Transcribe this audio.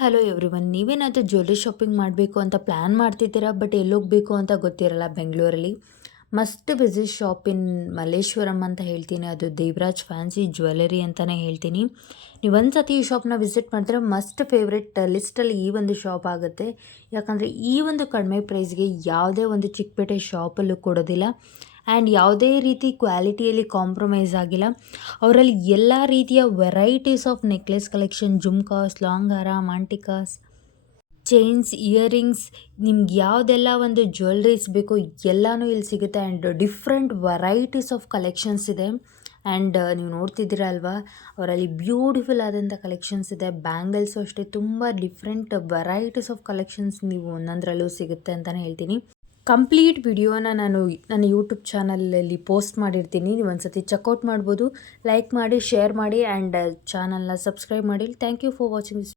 Hello everyone, ನೀವೇನಾದರೂ jewellery shopping ಮಾಡಬೇಕು ಅಂತ ಪ್ಲ್ಯಾನ್ ಮಾಡ್ತಿದ್ದೀರಾ, ಬಟ್ ಎಲ್ಲೋಗಬೇಕು ಅಂತ ಗೊತ್ತಿರಲ್ಲ ಬೆಂಗಳೂರಲ್ಲಿ. ಮಸ್ಟ್ ವಿಸಿಟ್ ಶಾಪ್ ಇನ್ ಮಲ್ಲೇಶ್ವರಂ ಅಂತ ಹೇಳ್ತೀನಿ. ಅದು ದೇವರಾಜ್ ಫ್ಯಾನ್ಸಿ ಜ್ಯುವೆಲ್ಲರಿ ಅಂತಲೇ ಹೇಳ್ತೀನಿ. ನೀವು ಒಂದು ಸತಿ ಈ ಶಾಪ್ನ ವಿಸಿಟ್ ಮಾಡಿದ್ರೆ ಮಸ್ಟ್ ಫೇವ್ರೆಟ್ ಲಿಸ್ಟಲ್ಲಿ ಈ ಒಂದು ಶಾಪ್ ಆಗುತ್ತೆ. ಯಾಕಂದರೆ ಈ ಒಂದು ಕಡಿಮೆ ಪ್ರೈಸ್ಗೆ ಯಾವುದೇ ಒಂದು ಚಿಕ್ಕಪೇಟೆ ಶಾಪಲ್ಲೂ ಕೊಡೋದಿಲ್ಲ. ಆ್ಯಂಡ್ ಯಾವುದೇ ರೀತಿ ಕ್ವಾಲಿಟಿಯಲ್ಲಿ ಕಾಂಪ್ರಮೈಸ್ ಆಗಿಲ್ಲ. ಅವರಲ್ಲಿ ಎಲ್ಲ ರೀತಿಯ varieties of necklace collection, jhumkas, long ಹಾರ, ಮಾಂಟಿಕಾಸ್, ಚೈನ್ಸ್, ಇಯರಿಂಗ್ಸ್, ನಿಮ್ಗೆ ಯಾವುದೆಲ್ಲ ಒಂದು ಜ್ಯುವೆಲ್ರೀಸ್ ಬೇಕೋ ಎಲ್ಲನೂ ಇಲ್ಲಿ ಸಿಗುತ್ತೆ. And different varieties of collections ಇದೆ. ಆ್ಯಂಡ್ ನೀವು ನೋಡ್ತಿದ್ದೀರ ಅಲ್ವಾ, ಅವರಲ್ಲಿ ಬ್ಯೂಟಿಫುಲ್ ಆದಂಥ ಕಲೆಕ್ಷನ್ಸ್ ಇದೆ. ಬ್ಯಾಂಗಲ್ಸು ಅಷ್ಟೇ ತುಂಬ ಡಿಫ್ರೆಂಟ್ ವೆರೈಟೀಸ್ ಆಫ್ ಕಲೆಕ್ಷನ್ಸ್ ನೀವು ಒಂದೊಂದರಲ್ಲೂ ಸಿಗುತ್ತೆ ಅಂತಲೇ ಹೇಳ್ತೀನಿ. ಕಂಪ್ಲೀಟ್ ವಿಡಿಯೋನ ನಾನು ನನ್ನ ಯೂಟ್ಯೂಬ್ ಚಾನಲಲ್ಲಿ ಪೋಸ್ಟ್ ಮಾಡಿರ್ತೀನಿ. ನೀವು ಒಂದು ಸತಿ ಚೆಕ್ಔಟ್ ಮಾಡ್ಬೋದು. ಲೈಕ್ ಮಾಡಿ, ಶೇರ್ ಮಾಡಿ ಆ್ಯಂಡ್ ಚಾನಲ್ನ ಸಬ್ಸ್ಕ್ರೈಬ್ ಮಾಡಿ. Thank you for watching this.